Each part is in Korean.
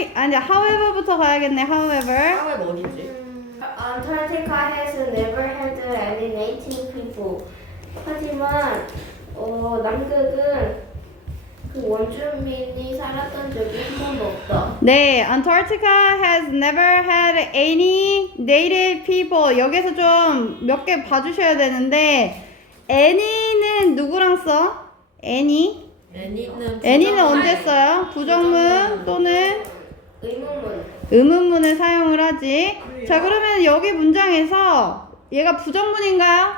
이제 however부터 가야겠네. however. 하웨 어디지? Antarctica has never had any native people. 하지만 남극은 그 원주민이 살았던 적이 한 번도 없다. 네, Antarctica has never had any native people. 여기서 좀 몇 개 봐주셔야 되는데 any는 누구랑 써? any는 언제 써요? 부정문 또는 의문문. 의문문을 사용을 하지. 자, 그러면 여기 문장에서 얘가 부정문인가요?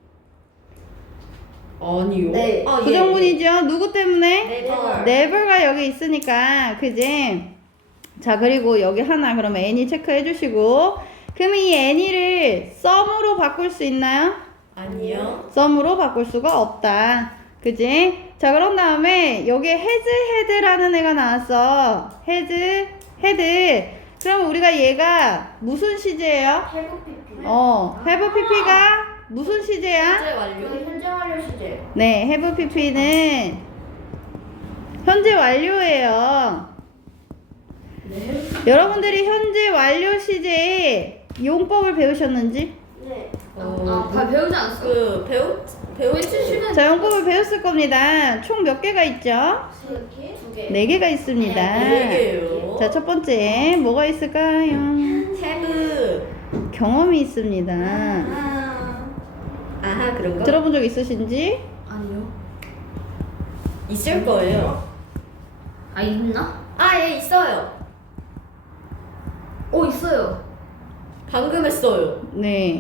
아니요. 네. 아, 예, 부정문이죠. 누구 때문에? never. never가 여기 있으니까, 그지? 자, 그리고 여기 하나 그러면 any 체크해 주시고, 그럼 이 any를 some으로 바꿀 수 있나요? 아니요. some으로 바꿀 수가 없다. 그지? 자, 그런 다음에 여기 has had라는 애가 나왔어. has had. 그럼 우리가 얘가 무슨 시제예요? have PP. have pp가 무슨 시제야? 현재 완료. 그 현재 완료 시제. 네, have pp는 현재 완료예요. 네. 여러분들이 현재 완료 시제의 용법을 배우셨는지? 네. 배우지 않았어. 배우지? 자, 용법을 배웠을 겁니다. 총 몇 개가 있죠? 세 개? 두 개. 4개가 있습니다. 네 개요. 자, 첫 번째 뭐가 있을까요? 태그. 경험이 있습니다. 아하, 그런가? 들어본 적 있으신지? 아니요. 있을 거예요. 아 있나? 아, 예, 있어요. 있어요. 방금 했어요. 네.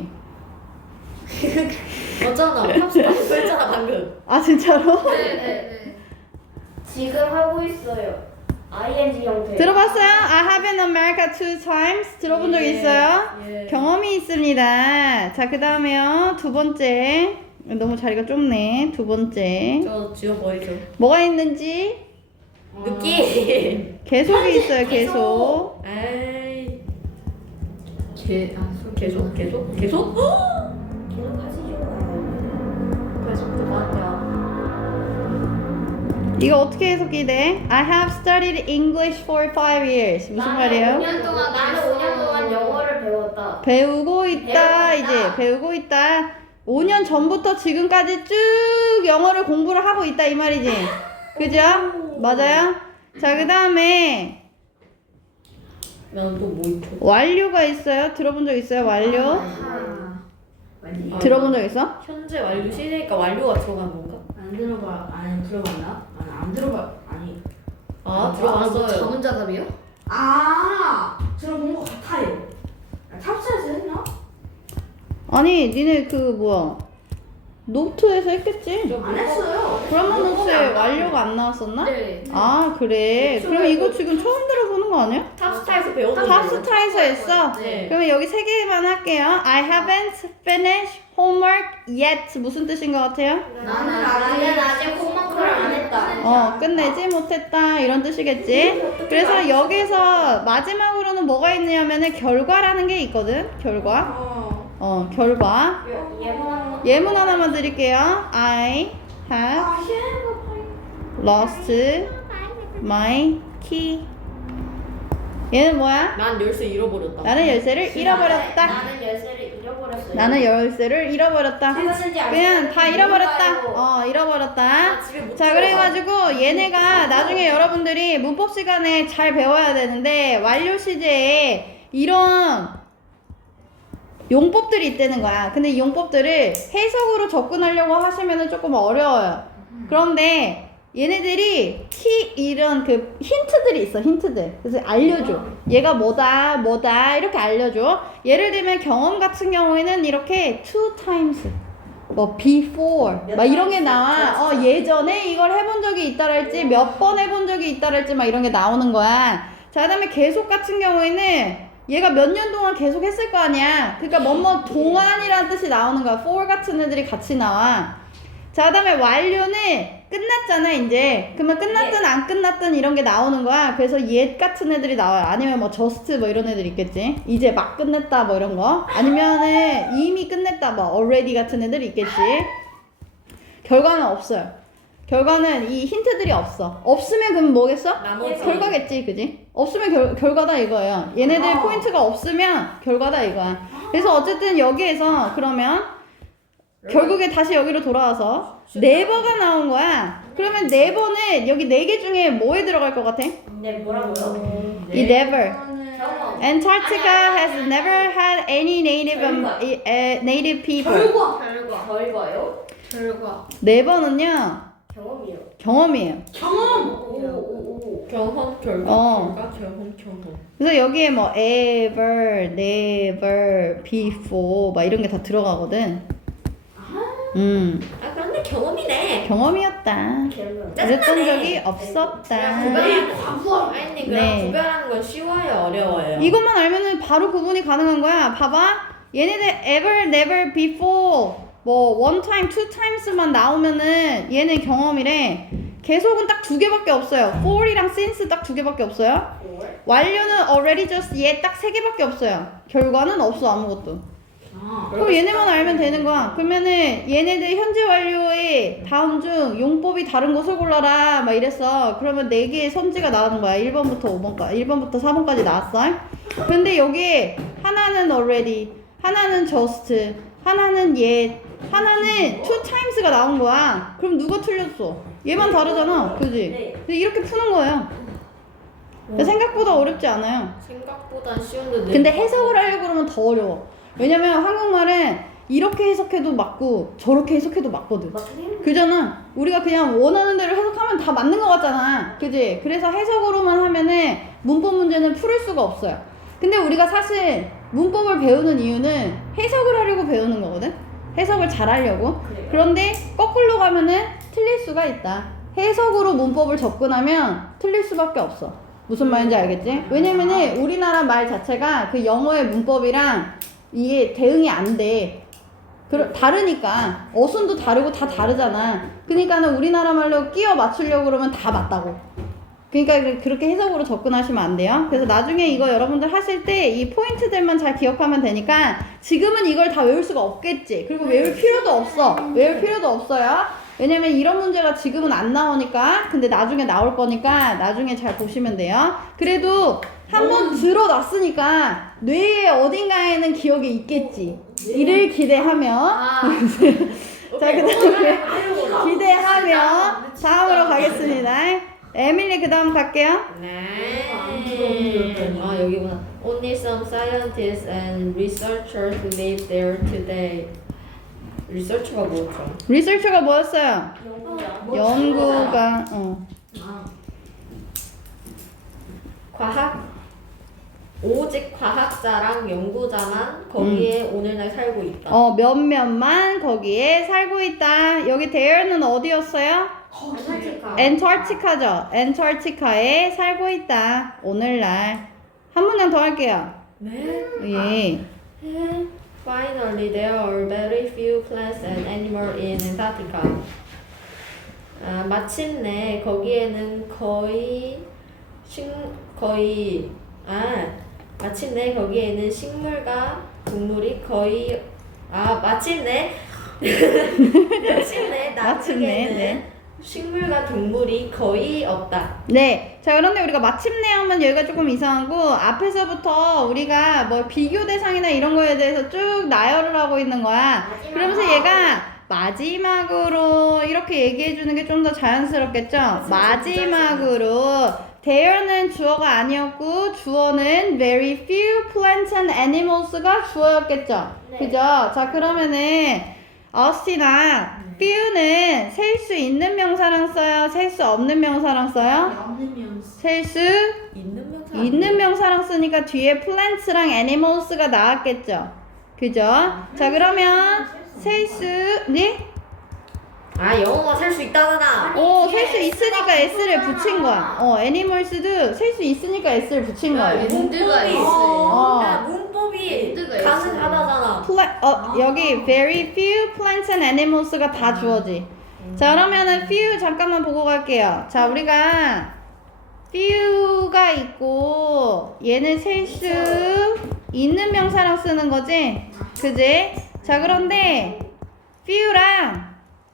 맞잖아. 탑스타에서 했잖아, 방금. 아, 진짜로? 네네네. 지금 하고 있어요. ing 형태. 들어봤어요? I have been in America 2 times. 들어본 적 있어요? 예. 경험이 있습니다. 자, 그 다음에요. 두 번째. 너무 자리가 좁네. 두 번째. 저 지워버리죠. 뭐가 있는지 느낌. 계속이 있어요. 계속. 에이. 계속? 계속 하시죠. 계속 그만요. 이거 어떻게 해석이 돼? I have studied English for 5 years. 무슨 말이에요? 5년 동안 나는 5년 동안 영어를 배웠다. 배우고 있다. 배우고 이제 있다. 배우고 있다. 5년 전부터 지금까지 쭉 영어를 공부를 하고 있다 이 말이지. 그죠? 맞아요? 자, 그 다음에 난또뭐 있죠? 완료가 있어요. 들어본 적 있어요? 완료? 아, 들어본 적 있어? 현재 완료 시제니까 완료가 들어간 건가? 안 들어봐. 아니 들어봤나? 아니 안 들어봐. 아니. 들어갔어요. 자문자답이요? 들어본 것 같아요. 탑사에서 했나? 아니, 니네 그 뭐야? 노트에서 했겠지? 안 했어요. 그라마 노트에 완료가 안 나왔었나? 네. 아, 그래. 그럼 이거 지금 처음 들어보는 거 아니야? 탑스타에서 배웠던 탑스타에서 했어? 네. 그러면 여기 3개만 할게요. I haven't finished homework yet. 무슨 뜻인 것 같아요? 나는 아직 홈워크를 안 했다. 끝내지 못했다. 이런 뜻이겠지? 그래서 여기서 마지막으로는 뭐가 있냐면은 결과라는 게 있거든? 결과. 결과. 예문 하나만 드릴게요. I have lost my key. 얘는 뭐야? 난 열쇠 잃어버렸다. 나는 열쇠를 잃어버렸다. 나는 열쇠를 잃어버렸어요. 나는 열쇠를 잃어버렸다. 찾았는지 안 그냥 다 찾았는지 잃어버렸다. 몰라요. 잃어버렸다. 아, 집에 못 자, 그래가지고 얘네가 나중에 여러분들이 문법 시간에 잘 배워야 되는데 완료 시제에 이런 용법들이 있다는 거야. 근데 이 용법들을 해석으로 접근하려고 하시면은 조금 어려워요. 그런데 얘네들이 이런 그 힌트들이 있어. 힌트들. 그래서 알려줘. 얘가 뭐다 이렇게 알려줘. 예를 들면 경험 같은 경우에는 이렇게 2 times 뭐 before 막 이런 게 나와. 예전에 이걸 해본 적이 있다랄지 몇 번 해본 적이 있다랄지 막 이런 게 나오는 거야. 자, 그다음에 계속 같은 경우에는 얘가 몇 년 동안 계속 했을 거 아니야. 그러니까 뭐뭐 동안이라는 뜻이 나오는 거야. for 같은 애들이 같이 나와. 자, 그다음에 완료는 끝났잖아 이제. 그러면 끝났든 안 끝났든 이런 게 나오는 거야. 그래서 yet 같은 애들이 나와요. 아니면 뭐 just 뭐 이런 애들 있겠지. 이제 막 끝냈다 뭐 이런 거. 아니면은 이미 끝냈다 뭐 already 같은 애들 있겠지. 결과는 없어요. 결과는 이 힌트들이 없어. 없으면 그럼 뭐겠어? 나머지. 결과겠지, 그지? 없으면 결과다 이거예요. 얘네들 포인트가 없으면 결과다 이거야. 그래서 어쨌든 여기에서 그러면 결국에 다시 여기로 돌아와서 네버가 나온 거야. 그러면 네버는 여기 4개 중에 뭐에 들어갈 것 같아? 네, 뭐라고요? 이 never. 경험. Antarctica has never had any native people. 결과. 네버는요 경험이요. 경험이에요. 오. 경험 결과 어. 결과 경험. 그래서 여기에 뭐 ever, never, before 막 이런 게 다 들어가거든. 아 그런데 경험이네. 경험이었다. 결과. 그랬던 적이 없었다. 아니 그럼 네. 구별하는 건 쉬워요, 어려워요? 이것만 알면은 바로 구분이 가능한 거야. 봐봐. 얘네들 ever, never, before 뭐 one time, two times만 나오면은 얘는 경험이래. 계속은 딱 2개밖에 없어요. for이랑 since 딱 2개밖에 없어요. 완료는 already, just, yet 딱 3개밖에 없어요. 결과는 없어 아무것도. 그럼 얘네만 알면 되는 거야. 그러면은 얘네들 현재 완료의 다음 중 용법이 다른 것을 골라라 막 이랬어. 그러면 4개의 선지가 나오는 거야. 1번부터 5번까지, 1번부터 4번까지 나왔어. 근데 여기에 하나는 already, 하나는 just, 하나는 yet, 하나는 two times가 나온 거야. 그럼 누가 틀렸어? 얘만 다르잖아. 그지? 근데 이렇게 푸는 거예요. 생각보다 어렵지 않아요. 생각보다 쉬운데. 근데 해석을 하려고 그러면 더 어려워. 왜냐면 한국말은 이렇게 해석해도 맞고 저렇게 해석해도 맞거든. 그잖아. 우리가 그냥 원하는 대로 해석하면 다 맞는 것 같잖아. 그지? 그래서 해석으로만 하면은 문법 문제는 풀을 수가 없어요. 근데 우리가 사실 문법을 배우는 이유는 해석을 하려고 배우는 거거든. 해석을 잘 하려고. 그런데 거꾸로 가면은 틀릴 수가 있다. 해석으로 문법을 접근하면 틀릴 수밖에 없어. 무슨 말인지 알겠지? 왜냐면은 우리나라 말 자체가 그 영어의 문법이랑 이게 대응이 안 돼. 다르니까. 어순도 다르고 다 다르잖아. 그러니까는 우리나라 말로 끼워 맞추려고 그러면 다 맞다고. 그러니까 그렇게 해석으로 접근하시면 안 돼요. 그래서 나중에 이거 여러분들 하실 때 이 포인트들만 잘 기억하면 되니까 지금은 이걸 다 외울 수가 없겠지. 그리고 외울 필요도 없어. 외울 필요도 없어요. 왜냐면 이런 문제가 지금은 안 나오니까. 근데 나중에 나올 거니까 나중에 잘 보시면 돼요. 그래도 한번 들어놨으니까 뇌의 어딘가에는 기억이 있겠지. 이를 기대하며 자, 그 다음에 기대하며 다음으로 가겠습니다. 에밀리 그 다음 갈게요. 네. 아 여기구나. Only some scientists and researchers live there today. 리서처가 뭐죠? 리서처가 뭐였어요? 연구가 과학 오직 과학자랑 연구자만 거기에 오늘날 살고 있다. 몇몇만 거기에 살고 있다. 여기 there는 어디였어요? 엔타르티카죠. 엔타르티카에 살고 있다. 오늘날. 한 문장 더 할게요. 네. 예. Finally, there are very few plants and animals in Antarctica. 마침내 거기에는 마침내 거기에는 식물과 동물이 거의 마침내 나중에는 네. 식물과 동물이 거의 없다. 네. 자, 그런데 우리가 마침내 하면 여기가 조금 이상하고 앞에서부터 우리가 뭐 비교 대상이나 이런 거에 대해서 쭉 나열을 하고 있는 거야. 그러면서 얘가 마지막으로 이렇게 얘기해 주는 게 좀 더 자연스럽겠죠? 마지막으로 there는 주어가 아니었고 주어는 very few plants and animals가 주어였겠죠? 그죠? 자, 그러면은 us이나 few는 셀 수 있는 명사랑 써요? 셀 수 없는 명사랑 써요? 셀 수 있는 명사랑 쓰니까 뒤에 plants랑 animals가 나왔겠죠? 그죠? 자, 그러면 셀 수, 네? 영어가 살 수 있다잖아. 셀 수 있으니까 s를 붙인 거야. animals도 셀 수 있으니까 s를 붙인 거야. 문제가 문법이 있어. 문법이 문제가 가능하다잖아. 여기 very few plants and animals가 다 주어지. 자, 그러면은 few 잠깐만 보고 갈게요. 자, 우리가 few가 있고 얘는 셀 수 있는 명사랑 쓰는 거지? 그지? 자, 그런데 few랑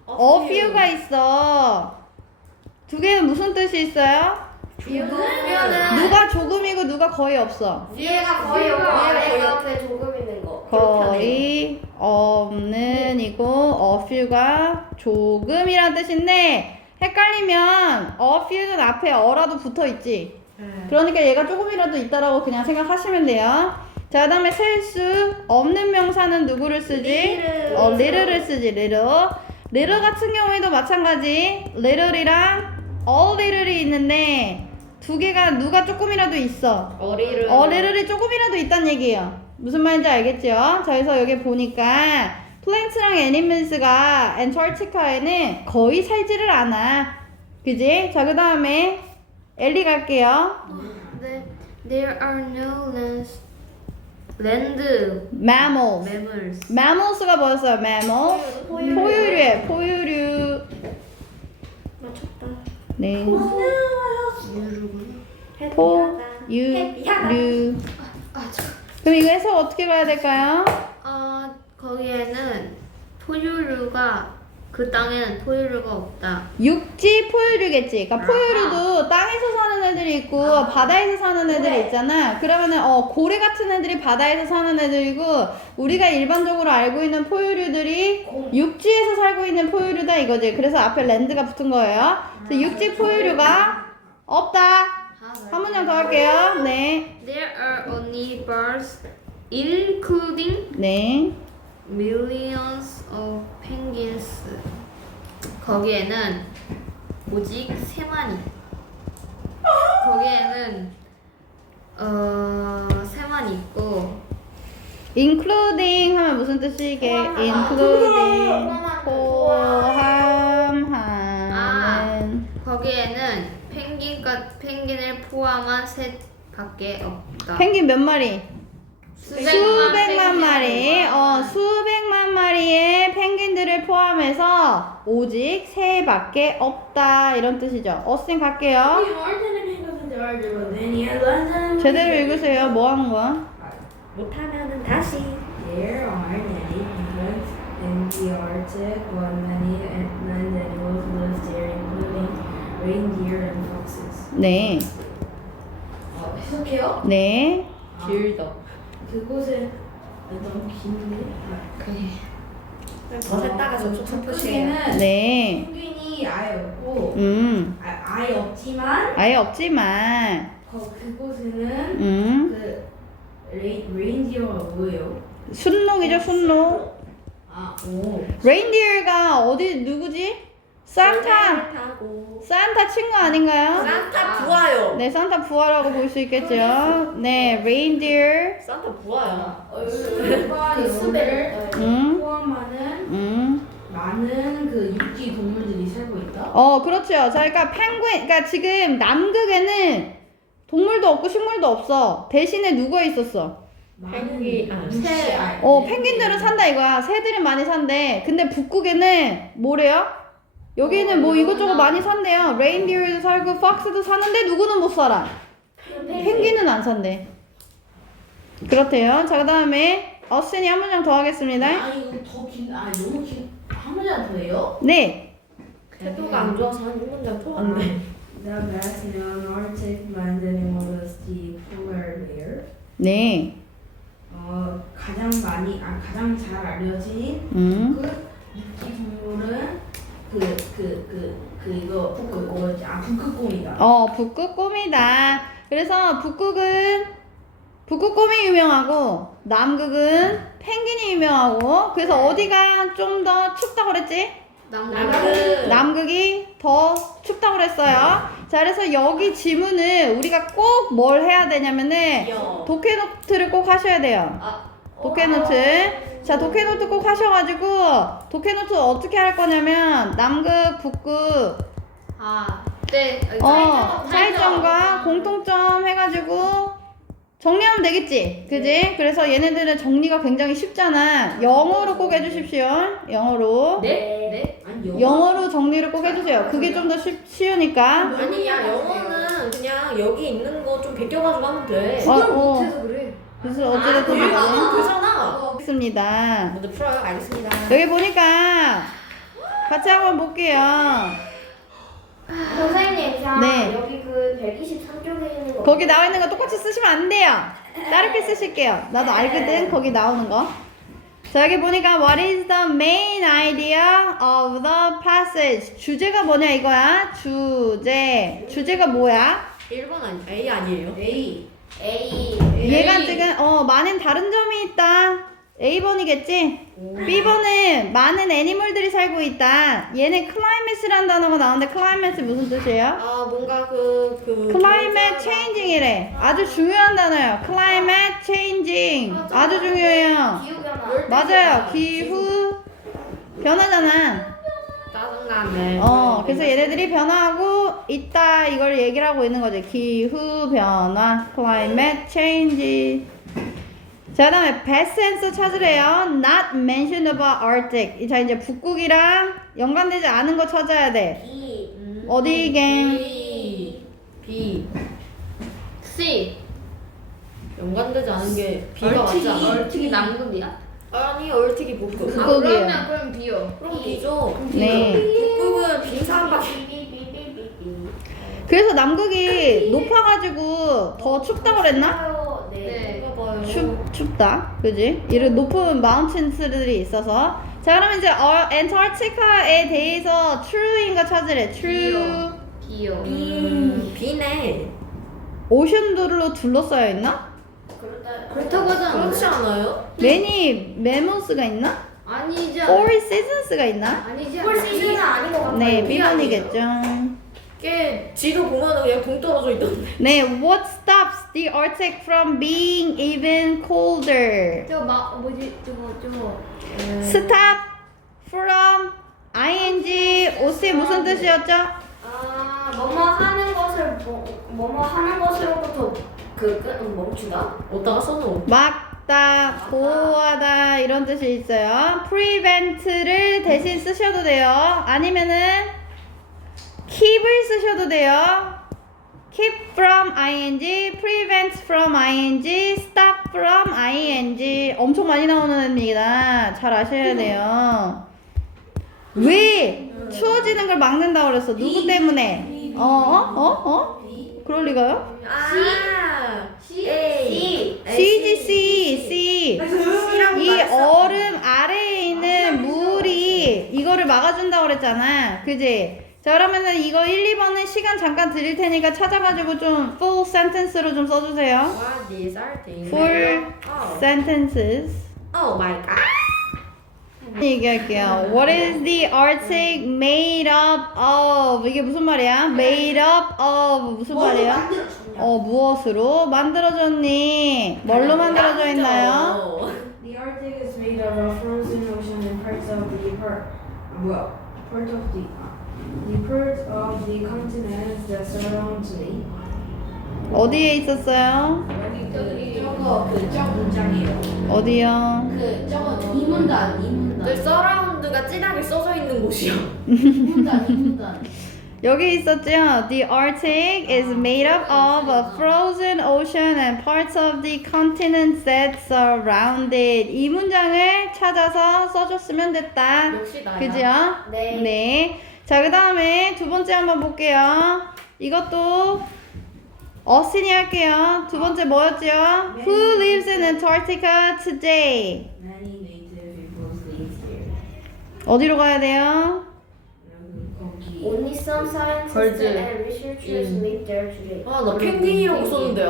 a few가 있어. 두 개는 무슨 뜻이 있어요? 비우면은 누가 조금이고 누가 거의 없어. 위에가 거의 없고 아래가 앞에 조금 있는 거. 거의 없는 이고 a few가 조금이란 뜻인데 헷갈리면 a few는 앞에 어라도 붙어 있지. 그러니까 얘가 조금이라도 있다라고 그냥 생각하시면 돼요. 자, 그다음에 셀 수 없는 명사는 누구를 쓰지? little를 쓰지. little 같은 경우에도 마찬가지. little이랑 a little이 있는데 두 개가 누가 조금이라도 있어. little이 조금이라도 있단 얘기예요. 무슨 말인지 알겠죠? 자, 그래서 여기 보니까 플랜트랑 애니멀스가 엔타르티카에는 거의 살지를 않아. 그지? 자, 그 다음에 엘리 갈게요. There are no land mammals. mammals가 뭐였어요? mammal. 포유류에 포유류. 맞췄다. 네. 해피하다. 포유류. 그럼 이거 해석 어떻게 봐야 될까요? 거기에는 포유류가 그 땅에는 포유류가 없다. 육지 포유류겠지. 그러니까 포유류도 땅에서 사는 애들이 있고 바다에서 사는 애들이 있잖아. 그러면은 고래 같은 애들이 바다에서 사는 애들이고 우리가 일반적으로 알고 있는 포유류들이 육지에서 살고 있는 포유류다 이거지. 그래서 앞에 랜드가 붙은 거예요. 그래서 육지 포유류가 없다. 한 문장 더 할게요. 네. There are only birds, including 네. millions of penguins. 거기에는 오직 3마리. 거기에는 3마리 있고 including 하면 무슨 뜻이게? including 포함하는 거기에는 펭귄을 포함한 셋밖에 없다. 펭귄 몇 마리? 수백만 마리. 펭귄을 수백만 마리의 펭귄들을 포함해서 오직 새밖에 없다 이런 뜻이죠. 어스틴 갈게요. 제대로 읽으세요. 뭐 하는 거야? 못하면은 다시. There are many penguins in the Arctic, but many land animals live there, including reindeer and foxes. 네. 해석해요? 네. 길다. 그곳에 너무 긴데? 더 했다가 저쪽 선포시해요. 그곳에는 네. 펭귄이 아예 없고 아예 없지만 아예 없지만 그곳에는 그 레인디어가 뭐예요? 순록이죠, 순록. 오. 레인디어가 어디 누구지? 산타. 타고. 산타 친구 아닌가요? 산타 부하요. 네, 산타 부하라고 볼 수 있겠죠. 네, reindeer. 산타 부하야. 수백과 영혼을 포함하는 많은 그 육지 동물들이 살고 있다. 그렇죠. 자, 그러니까 펭귄, 그러니까 지금 남극에는 동물도 없고 식물도 없어. 대신에 누가 있었어? 펭귄. 펭귄들은 산다 이거야. 새들이 많이 산대. 근데 북극에는 뭐래요? 여기는 뭐 이것저것 많이 산대요. 레인디어도 살고 폭스도 사는데 누구는 못 살아? 펭귄은 안 산대. 그렇대요. 자, 그 다음에 어스틴이 한 문장 더 하겠습니다. 이거 더 긴, 너무 긴. 한 문장 더 해요? 네. 태도가 안 좋아서 한 1문장 더 안 돼. The best known Arctic land animal is the polar bear. 네. 가장 잘 알려진 그 육지 동물은 북극곰이다. 북극곰이다. 그래서 북극곰이 유명하고 남극은 펭귄이 유명하고 그래서 어디가 좀 더 춥다고 그랬지? 남극이 더 춥다고 그랬어요. 자, 그래서 여기 지문을 우리가 꼭 뭘 해야 되냐면은 독해노트를 꼭 하셔야 돼요. 독해노트. 자, 독해노트 꼭 하셔가지고 독해노트 어떻게 할 거냐면 남극, 북극 네. 차이점과 공통점 해가지고 정리하면 되겠지? 그지? 그래서 얘네들은 정리가 굉장히 쉽잖아. 영어로 꼭 해주십시오. 영어로. 네. 영어로 정리를 꼭 해주세요. 그게 좀 더 쉬우니까. 아니야, 영어는 그냥 여기 있는 거 좀 베껴가지고 하면 돼. 못해서 그래. 그래서 어찌됐든 그잖아. 알겠습니다. 먼저 풀어요. 알겠습니다. 여기 보니까 같이 한번 볼게요. 선생님, 자 네. 여기 그 123쪽에 있는 거. 거기 나와 있는 거 똑같이 쓰시면 안 돼요. 다르게 쓰실게요. 나도 알거든. 거기 나오는 거. 자, 여기 보니까 What is the main idea of the passage? 주제가 뭐냐 이거야? 주제가 뭐야? 1번 A 아니에요? A. A. 얘가 지금 많은 다른 점이 있다. A번이겠지? B번은 많은 애니멀들이 살고 있다. 얘는 climate라는 단어가 나오는데 climate 무슨 뜻이에요? 아 뭔가 그 climate changing이래. 아주 중요한 단어예요. climate changing. 아주 중요해요. 기후 변화. 맞아요. 기후 변화잖아. 짜증나네. 그래서 얘네들이 변화하고 있다. 이걸 얘기를 하고 있는 거지. 기후 변화, climate change. 자, 그다음에 past tense 찾으래요. Not mentioned about Arctic. 자, 이제 북극이랑 연관되지 않은 거 찾아야 돼. B. 어디게? B. C. 연관되지 않은 게 B가 맞지 않아? 얼티기 남극이야? 아니 얼티기 북극. 북극이에요. 그럼 B요. 그럼 B죠. 네. 북극은 빙산밖에. 그래서 남극이 높아가지고 더 춥다고 그랬나? 네. 봐요. 춥다. 그지? 이런 높은 마운틴스들이 있어서. 자, 그러면 이제 엔타르티카에 대해서 true인 거 찾으래. true. B요. B네. 오션들로 둘러싸여 있나? 그렇다고 하잖아. 그렇지 않아요? many mammos가 있나? 아니죠. four seasons가 있나? 아니죠. 폴 시즌은 아닌 것 같아요. 네, B번이겠죠. 걔 지도 보면은 그냥 붕 떨어져 있던데. 네, what stops the Arctic from being even colder? 뭐지? 저거. stop from ing 옷이 무슨 뜻이었죠? 아, 뭐뭐 하는 것을 뭐뭐 하는 것으로부터 멈추다. 어디다가 써놓은. 막다, 보호하다 이런 뜻이 있어요. prevent를 대신 쓰셔도 돼요. 아니면은 keep을 쓰셔도 돼요. keep from ing, prevent from ing, stop from ing. 엄청 많이 나오는 얘기다. 잘 아셔야 돼요. 왜 추워지는 걸 막는다고 그랬어? 누구 때문에? 그럴 리가요? C. 이 얼음 아래에 있는 물이 이거를 막아준다고 그랬잖아. 그지? 자, 그러면은 이거 1, 2번은 시간 잠깐 드릴 테니까 찾아가지고 좀 full sentence로 좀 써주세요. What is Arctic? Full sentences. Oh my god. 얘기할게요. What is the Arctic made up of? 이게 무슨 말이야? Made up of 무슨 말이야? 무엇으로 만들어졌니? 뭘로 만들어져 있나요? The Arctic is made of a frozen ocean and parts of the continents that surround me. 어디에 있었어요? 저거 문장이에요. 어디요? 저거 이문단. 그 서라운드가 진하게 써져 있는 곳이요. 이문단. 여기 있었죠? The Arctic is made up of a frozen ocean and parts of the continents that surround it. 이 문장을 찾아서 써줬으면 됐다. 역시 나야. 그죠? 네. 네. 자, 그 다음에 두 번째 한번 볼게요. 이것도 어신이 할게요. 두 번째 뭐였죠? Who lives in Antarctica today? Many native peoples live there. 어디로 가야 돼요? 거기. Only some scientists 벌즈. and researchers live there today. 나 펭귄이라고 썼는데.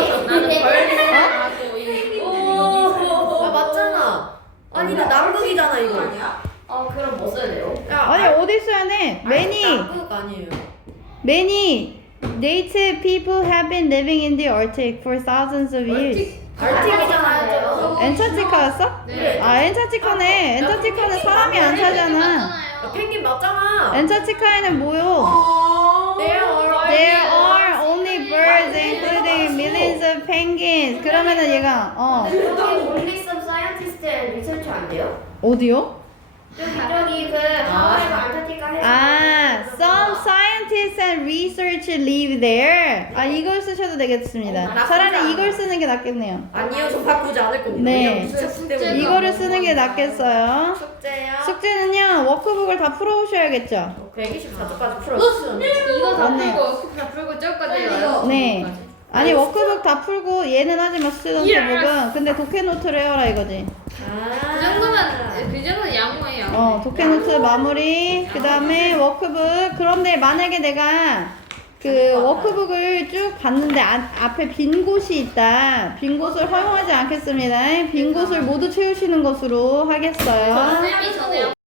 맞잖아. 아니 근데 남극이잖아 이거. 그럼 뭐 써야 돼요? 아니, 어디 있어야 돼? 남극 아니에요. Many native people have been living in the Arctic for thousands of years. 알틱이잖아요. 엔타티카였어? 네. 엔타티카네. 엔타티카는 사람이 안 살잖아. 펭귄 맞잖아. 엔타티카에는 뭐요? There are only birds, including millions of penguins. 그러면은 얘가 Only some scientists and researcher 안 돼요? 어디요? 저기 그 하와이가 안타티카 해서 some scientists and research live there. 아, 이걸 쓰셔도 되겠습니다. 나쁘지 차라리 않아. 이걸 쓰는 게 낫겠네요. 아니요, 저 바꾸지 않을 겁니다. 네. 왜냐면 미쳤기 때문에. 이거를 쓰는 게 낫겠어요. 숙제요. 숙제는요, 워크북을 다 풀어오셔야겠죠. 124쪽까지 풀었어. 이거 다 맞네요. 풀고 스프 다 풀고 저까지 이거. 네. 아니, 워크북 다 풀고 얘는 하지마, 스튜던트 북은. 근데 독해노트를 해와라 이거지. 아. 그 정도는 양호해요. 독해노트 마무리, 그 다음에 워크북. 그런데 만약에 내가 그 워크북을 쭉 봤는데 앞에 빈 곳이 있다. 빈 곳을 허용하지 않겠습니다. 빈 곳을 모두 채우시는 것으로 하겠어요. 쌤이 전에